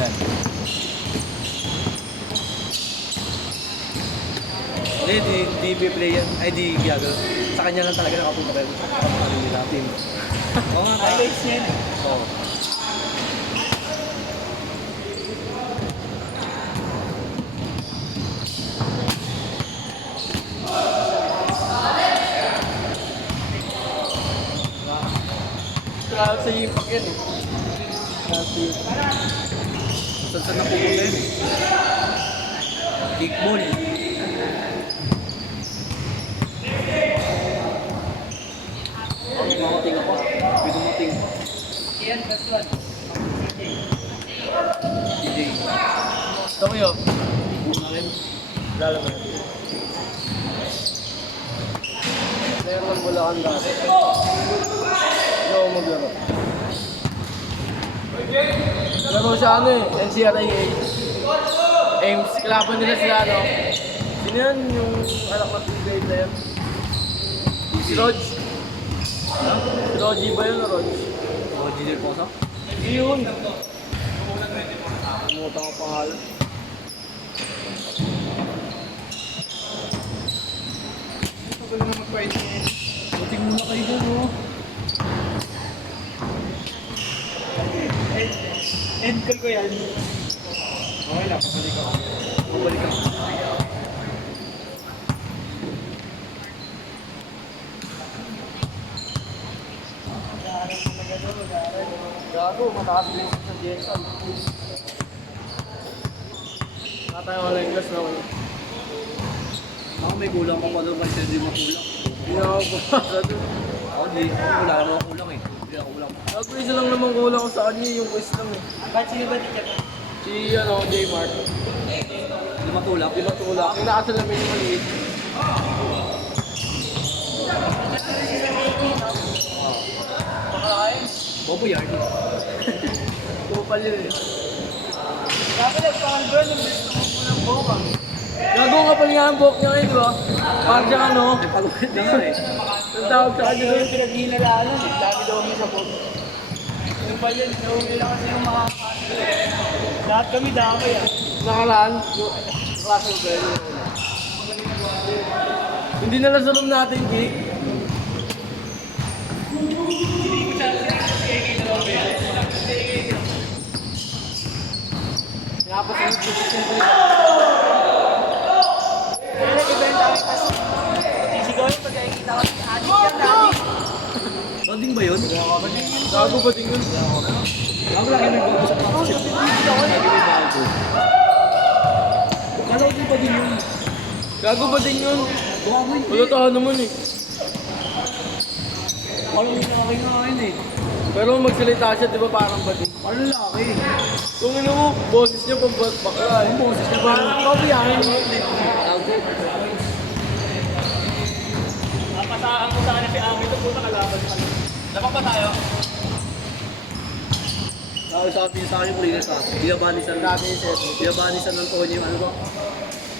Yan. Hindi play yan. Ay, di gagawin. Sa kanya lang talaga nakapunta kayo. Ano nila, team. Oo nga, highlights niya yan eh. Oo. Crowd sa Yipak yan eh. Saan na pupunta yun eh. Kickball. Mamating ako. Pwede mating. Yan, best one. DJ. Tokyo. Buka rin. Lalaman. Player ng Bulacan dati. Hindi ako maglaro. Laro siya ano eh, NCRIA. Ames, kalaban nila sila ano. Sino yan yung anak na teammate na yan? Si Rog. Si Rogi ba yun o Rog? O, DJ Posa. Yun. Kumuta ko pangalan. Ito naman mag-fight niya eh. Buting muna kayo dyan, oh. End call ko yan. Okay lang, pabalik ako. Mabalik ako. Gago, mataas din sa Jensen. Wala tayong online class naman. Ako may kulang pa pa doon, may hindi makulang. Hindi na ako bumasa doon. Ako di, wala naman ako kulang eh. Hindi ako kulang. Gago, isa lang naman kulang ko sa kanya, yung quiz lang eh. Ba't sino ba teacher? Si ano, J-Mark. Hindi matulak. Di ba tulak? Inaasal namin yung maliit. Bobo yard. Kupal yun eh. Sabi nagpakan bro, nung gusto mo ng boka. Gago kapal nga ang buhok niya ngayon, di ba? Parang siyang ano, Nagpagawin na nga eh. ang tawag sa kanya Ito doon. yung pinaghihinalaan eh. Lagi daw kami sa boka. Yung pala yun, nauwi lang kasi yung makakasal. Lahat kami damay ah. Nakaraan, klase ko yun. Hindi na lang sa room natin, Jake. Napasunod ko sa siyempre. Kaya nag-iba yung dami kasi. Sisigaw yung pag nakikita ko si Adi yan dami. Loading ba yun? Gago ba din yun? Ako lang yung nag-uusap ako sa chip. Lagi may bago. Loading pa din yun. Gago ba din yun? Bago yun. Wala tayo naman eh. Parang yung nakakain eh. Pero magsalita siya, di ba parang ba din? Parang lalaki. Kung ano mo, boses niya pag bakla eh. Boses niya Parang pabiyahin mo. Napasaan ko sa kanya si Ami ito, puta kalaban pa. Lapang pa tayo? Sabi niya sa akin, Purinas ha. Binabanisan ng Tonyo yung ano ba?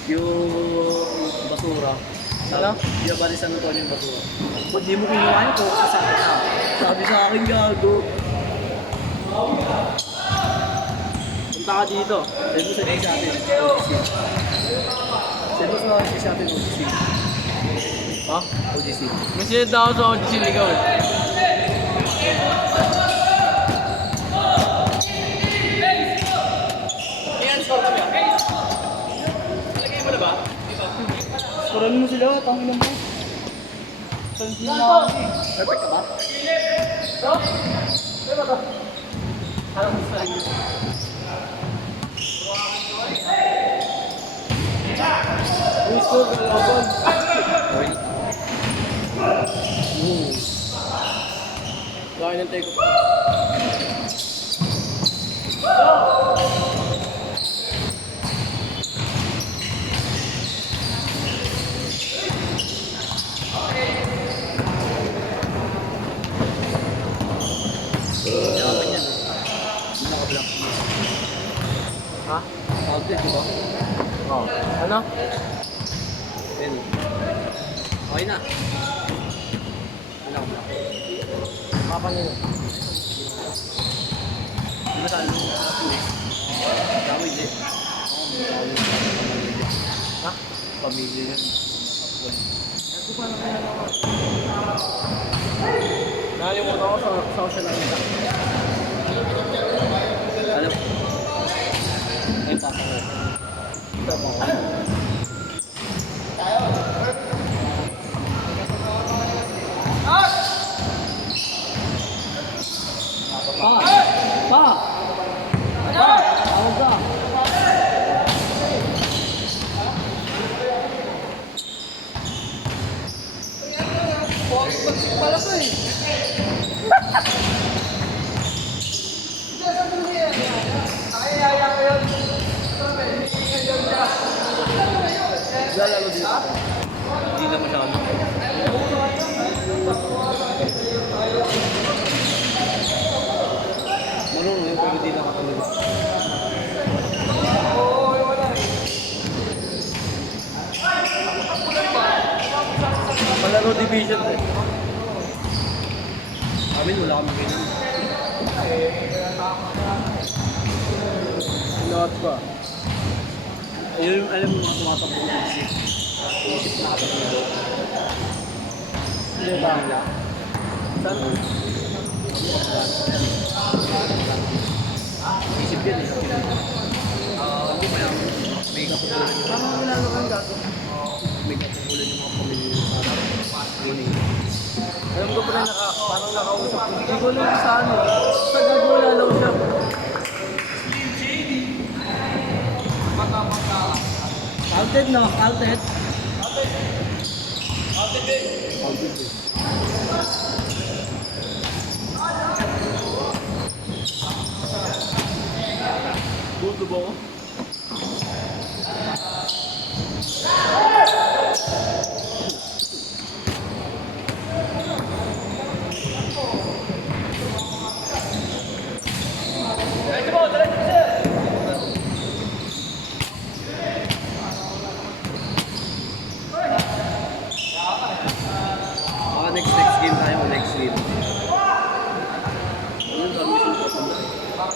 Yung basura. Ano? Binabanisan ng Tonyo yung basura. Ba't di mo kinuha yun? Kung sasakit na. Sabi sa akin, gago. Punta ka dito. Send mo sa GC atin. Send mo sa GC atin, OGC. Ha? OGC. May sinad ako sa audition ligaw eh. Ayan, score kami ah. Talagay mo na ba? Scorean mo sila, tangin mo. Saan sila na ako eh. Perfect ka ba? Parang gusto lang yun. Gusto ko laban. Okay. Kaya ng take ko. Yaman yan. Hindi naka-block. Ha? Outlet, di ba? Oo. Ano? Ayun. Okay na. Hindi naka-block. Papanino. Di ba saan? pamilya yun. Ito pa naman yan ako. Nakalimutan ko sa siya lang nila. Alam, ay papa ko. Ito pa ako. Pa! Pa! Pa! Tawag ka! Para to eh. Lalaro dito. Hindi na masyado. Marunong yung pag hindi nakatulog. Palaro division eh. Amin, wala kami ganyan. Lahat pa. Ayun yung alam mo mga tumatakbo ng isip. Isip na katulog. Hindi ba? Saan? Isip yan eh. Hindi pa yan. May katulog. Tama mo lalo kang gato. May katulog yung mga pamilya sa yun eh. Alam ko pa rin parang nakausap. Hindi ko lang sa ano. Sa gagawin lalaw siya. Alted no? Alted? Buto ba ko? Baka next game tayo. Next game. Ayun, permission ko pa.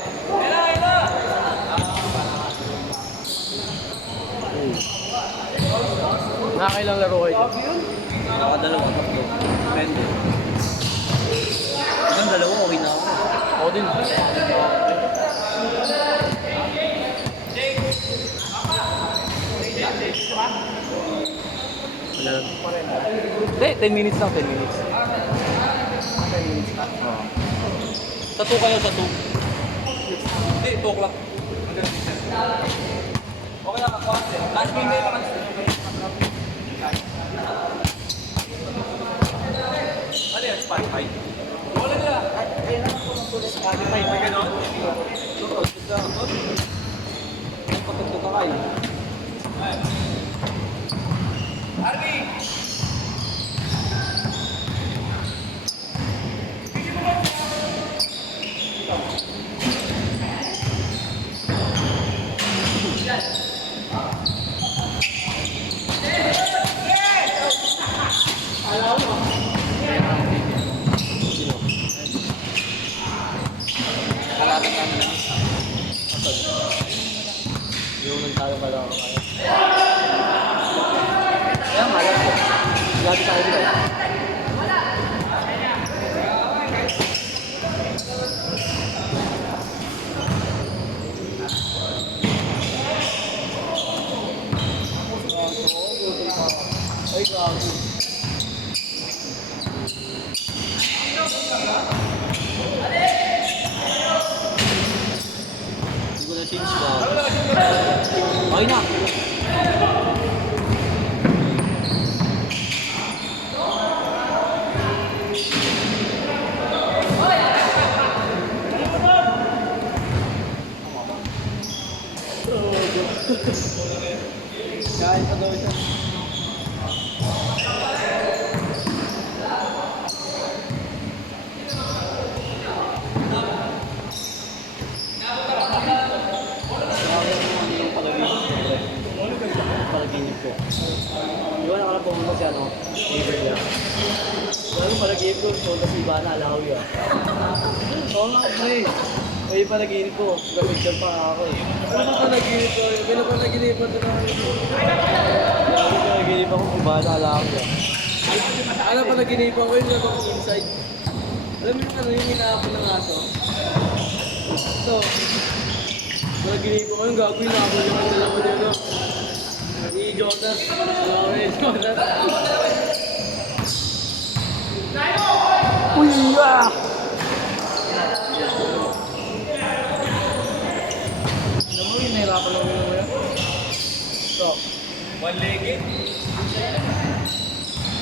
Nakakailang laro kayo dyan? Nakadalawa, tatlo. Depende. Hanggang dalawa, okay na ako. Ako din. Wala lang. Hindi, 10 minutes lang, 10 minutes. 10 minutes na. Oo. Sa 2 kayo, sa 2. Hindi, 2 o'clock. Okay na, kakwate. Last game na yun. Ano yan? Spotify? Wala nila. Spotify. May gano'n? Patugtog ka kayo. Arby! Kalatan namin na. Yung nagtayo pala ako kayo. Kaya malam ko. Lagi tayo dito. Ay, gago. Hindi ko na change ba? Okay na. Kain pa daw siya. Palaginip ko. Iwan ako na pumunta siya, no? Neighbor niya. Lalo palaginip ko, pumunta si Ivana, Alawi ah. Oo nga, pre. Ay, palaginip ko. Picture pa ako eh. Ano ba panaginip ko? Pinapanaginip ko ito na. Sabi ko, naginip ako kung ba naalala. Ano pa naginipan ko yun yung inside. Alam mo yung ano yung hinahapon ng aso? Ito. Naginipan ko yung gagawin na ako yung dalawa dito. Si Jonas. Jonas. Uy, ah! Alam mo yung nahirapan lang yun mo yun? Ito. One-legged.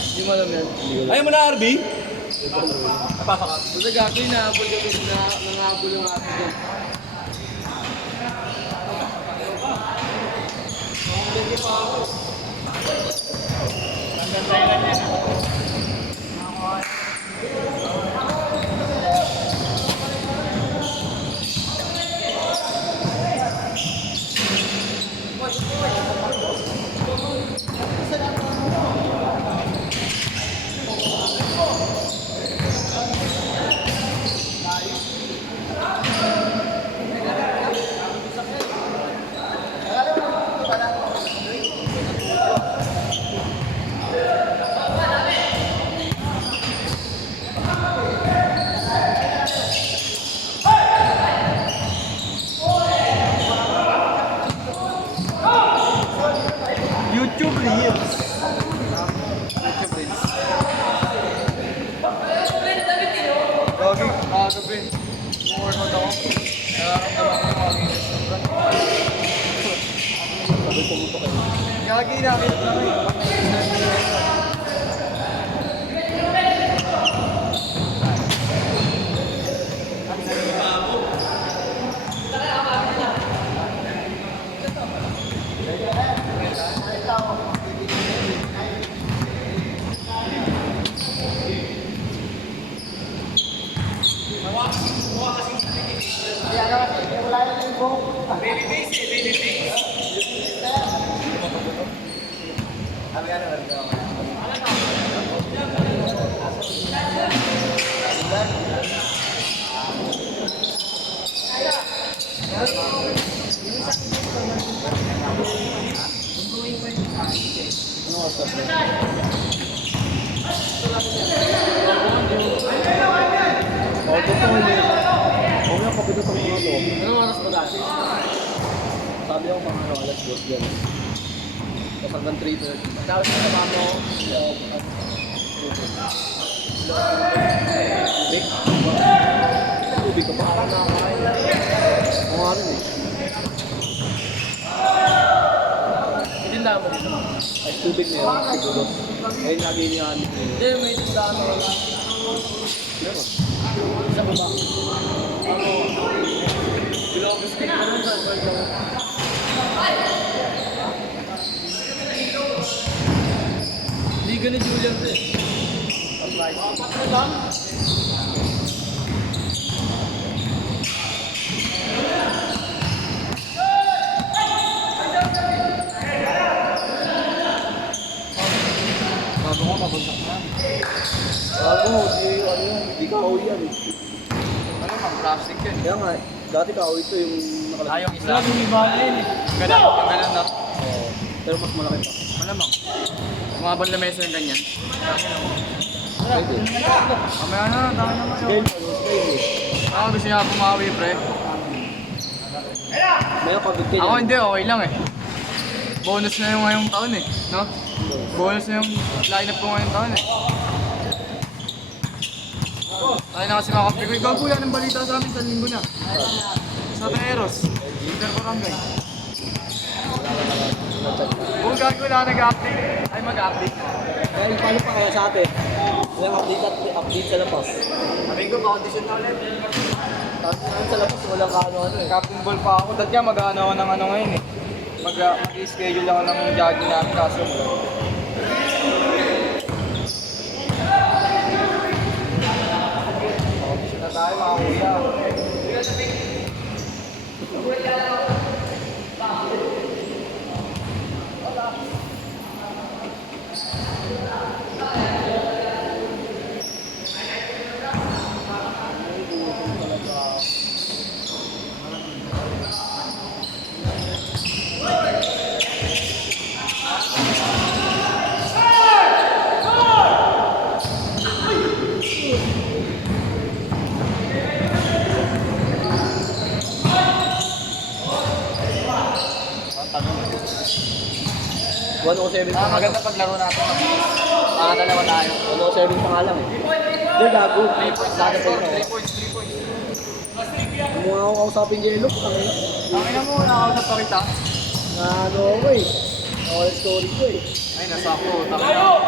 Hindi mo alam yan. Ayaw mo na, RB? Basta gagawin na habol kami na nangahabol ng aso dyan. YouTube Reels. Gagi, gabi. Workout ako. Nararamdaman ko yung aking Gagi, nakita lang eh. Oh, totoo yun. Huwag na kapito sa mga to. Anong oras ba dati? Sabi ako mga alas 2 dyan. Tapos hanggang 3:30. Tapos na naman ako. Tubig? Tubig ka pa? Parang nakakain. Oo nga rin eh. Itinda mo. Ay, tubig na yun. Siguro. Ayun lagi niya kami. Hindi, may tindahan ako lang. Meron. Sa baba. Ano? Bilogos ka na nun sa barko. Liga ni Julian eh. Ano lang? Bago nga, mabuntak na. Bago, di kahoy yan eh. Ano mang plastic yan. Kaya nga, dati kahoy ito yung nakalagay. Yung isa. Yung iba yun eh. Yung ganun na. Oo. Pero mas malaki pa. Malamang. Umabot na mesa yung ganyan. Pwede. Mamaya na, dami naman Sige, yun. pwede. Ako gusto niya pumawi, pre. May pagod ka Ako yan. hindi, okay lang eh. Bonus na yung ngayong taon eh, no? Bonus na yung lineup ko ngayong taon eh. Ay na kasi mga kape ko, ikaw po yan ang balita sa amin sa linggo na. Sa Teros, Inter Barangay. Kung gagawin na nag-update, ay mag-update. Kaya paano pa kaya sa atin? Walang update sa labas. Sabi ko, pa-audition na ulit. Tapos sa labas, walang ano-ano eh. Captain ball pa ako, dati nga mag-ano ako ng ano ngayon eh. Mag-schedule ako ng jogging namin kaso audition na tayo mga kuya. 107 pa nga lang. Maganda paglaro natin. Dalawa tayo. 107 pa nga lang eh. Hindi, gago. 3 points Sada score, sa'yo. 3 points, 3 points. Kung mga ako kausapin Jello, tangina. Tangin na mo, nakakausap pa kita. Na ano ako eh. All story ko eh. Ay, nasako, tangin na.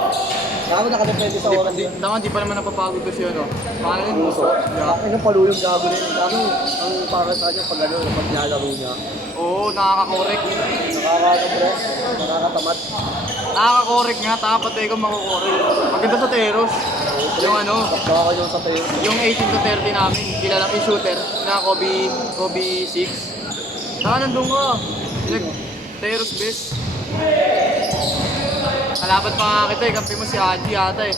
Gago nakadepende sa oras yun. Tama, di pa naman napapagod kasi ano. Paano yun? Puso. Yeah. Ang paluyong gago na yun. Gago, ang para sa kanya pag ano, pag nilalaro niya. Oo, nakaka-correct. Nakaka-compress, nakakatamad. Nakaka-correct nga, tapos ko mako-correct. Maganda sa Teros. Yung ano, Sakto ako yung sa tayo. yung 18 to 30 namin, kilala yung shooter na Kobe 6. Saka nandun ka. Teros best. Kalaban pa nga kita eh, kampi mo si Haji ata eh.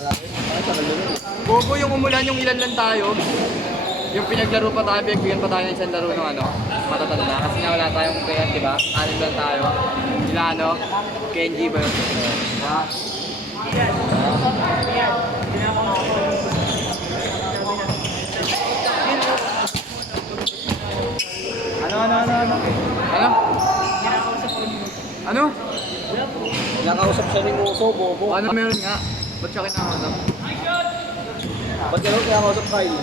Malaki. Ay, tagal yun eh. Bobo yung umulan, yung ilan lang tayo. Yung pinaglaro pa tayo, pinagbigyan pa tayo ng isang laro ng ano, matatanda. Kasi nga wala tayong kaya, di ba? Anim lang tayo. Sila ano, Kenji ba yun? Ano? Ano? Ano? Nakausap siya ni Muso, bobo. Ano meron nga? Ba't siya kinakausap? Ba't gano'n kaya kausap Kyle?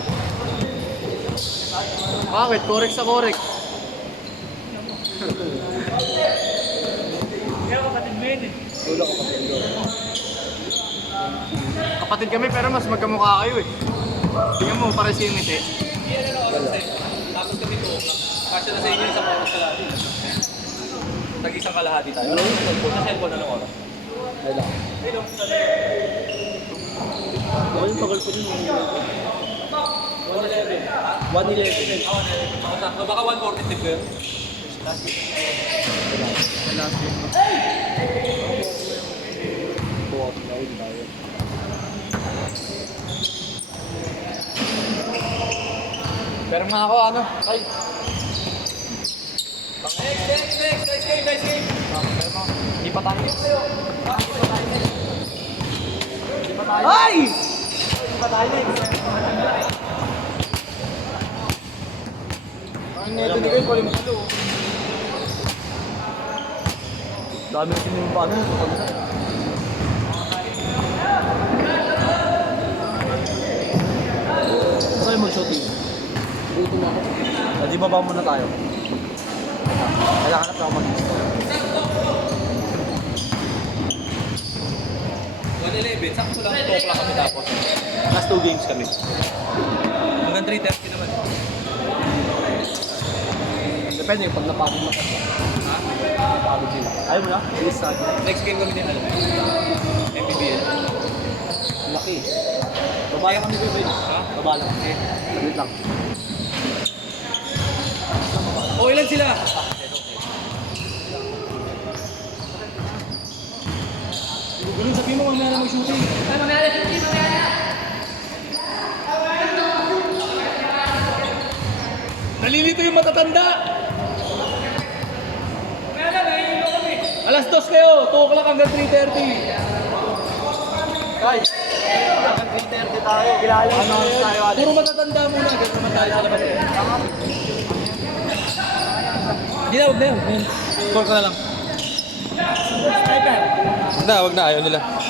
Bakit? Correct sa correct. Kaya kapatid mo yun eh. Tulog ko kasi yun. Kapatid kami pero mas magkamukha kayo eh. Tingnan mo, pares kayo ngiti. Tapos kami to, kasya na sa inyo isang oras kalahati. Tag-isang kalahati tayo. Ano yung cellphone? Sa cellphone na lang oras? Ay lang. Ano yung pagal ko yun? 111. 111. Baka 140 ko yun. Last game. Buwag na ulit tayo. Pero nga ako ano, ay. Next game! Pero mo, hindi pa tayo. Ay! Ang neto ni Gwen, kulim malo. Dami kasi yung paano yun. Sa'yo mag-shooting. Buto na ako. Di baba muna tayo. Kailangan na ako mag-install. 111, sakto lang 2 o'clock kami tapos. Last 2 games kami. Hanggang 3:30 naman. Depende pag napagod mo. Ha? Napagod sila. Ayaw mo na? Please, sabi. Next game kami din alam. MPBL. Laki. Baba lang kami, Bebe. Ha? Baba lang kami. Wait lang. O ilan sila? Ganun sabihin mo mamaya na mag-shooting. Nalilito yung matatanda! Alas 2 kayo, 2 o'clock hanggang 3:30. Guys, hanggang 3:30 tayo. Kilala mo tayo. Puro matatanda muna, ganun naman tayo sa labas. Hindi na, huwag na yun. Score ko na lang. Hindi, huwag na, ayaw nila.